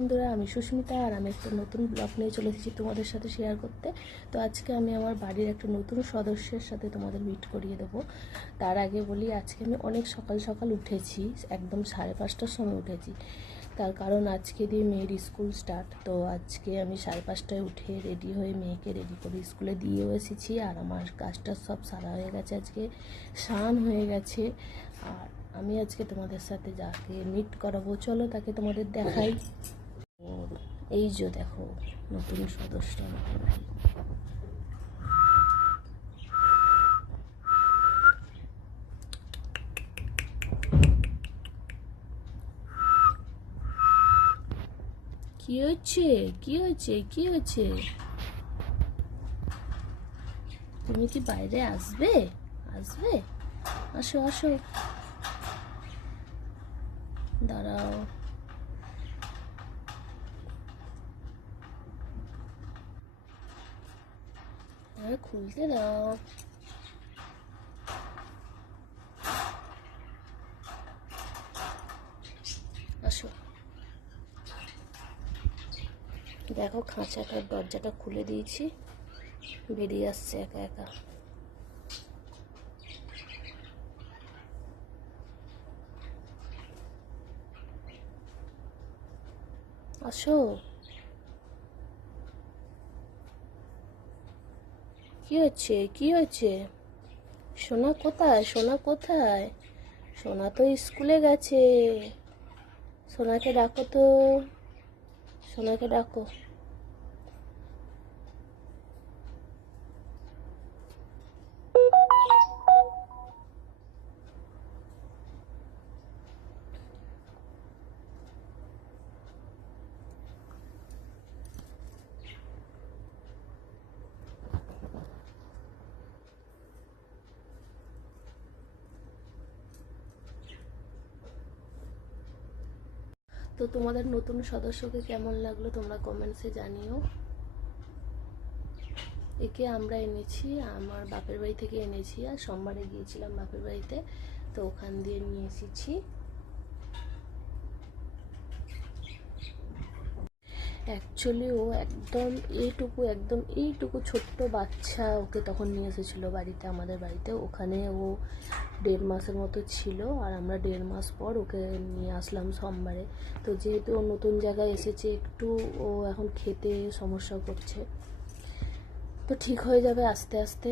বন্ধুরা, আমি সুস্মিতা আর আমি একটা নতুন ব্লগ নিয়ে চলে এসেছি তোমাদের সাথে শেয়ার করতে। তো আজকে আমি আমার বাড়ির একটা নতুন সদস্যের সাথে তোমাদের মিট করিয়ে দেবো। তার আগে বলি, আজকে আমি অনেক সকাল সকাল উঠেছি, একদম 5:30টার সময় উঠেছি। তার কারণ আজকে দিয়ে মেয়ের স্কুল স্টার্ট। তো আজকে আমি 5:30টায় উঠে রেডি হয়ে মেয়েকে রেডি করে স্কুলে দিয়েও এসেছি। আর আমার কাজটা সব সারা হয়ে গেছে, আজকে স্নান হয়ে গেছে। আর আমি আজকে তোমাদের সাথে যাকে মিট করাবো, চলো তাকে তোমাদের দেখাই। এই যে দেখো নতুন সদস্য আমাদের বাড়ি। কি হচ্ছে, কি হচ্ছে, কি হচ্ছে? তুমি কি বাইরে আসবে? আসবে? আসো আসো, দাঁড়াও। খুলতে দাও। আসো, দেখো খাঁচাটার দরজাটা খুলে দিয়েছি, বেরিয়ে আসছে একা একা। আসো। কি হচ্ছে, কি হচ্ছে? সোনা কোথায়, সোনা কোথায়? সোনা তো স্কুলে গেছে। সোনাকে ডাকো তো, সোনাকে ডাকো। তো তোমাদের নতুন সদস্যকে কেমন লাগলো তোমরা কমেন্টসে জানিও। একে আমরা এনেছি আমার বাপের বাড়ি থেকে এনেছি, আর সোমবারে গিয়েছিলাম বাপের বাড়িতে, তো ওখান দিয়ে নিয়ে এসেছি। অ্যাকচুয়ালি ও একদম এইটুকু ছোট্ট বাচ্চা, ওকে তখন নিয়ে এসেছিলো বাড়িতে, আমাদের বাড়িতে। ওখানে ও 1.5 মাসের মতো ছিল, আর আমরা 1.5 মাস পর ওকে নিয়ে আসলাম সোমবারে। তো যেহেতু ও নতুন জায়গায় এসেছে, একটু ও এখন খেতে সমস্যা করছে, তো ঠিক হয়ে যাবে আস্তে আস্তে।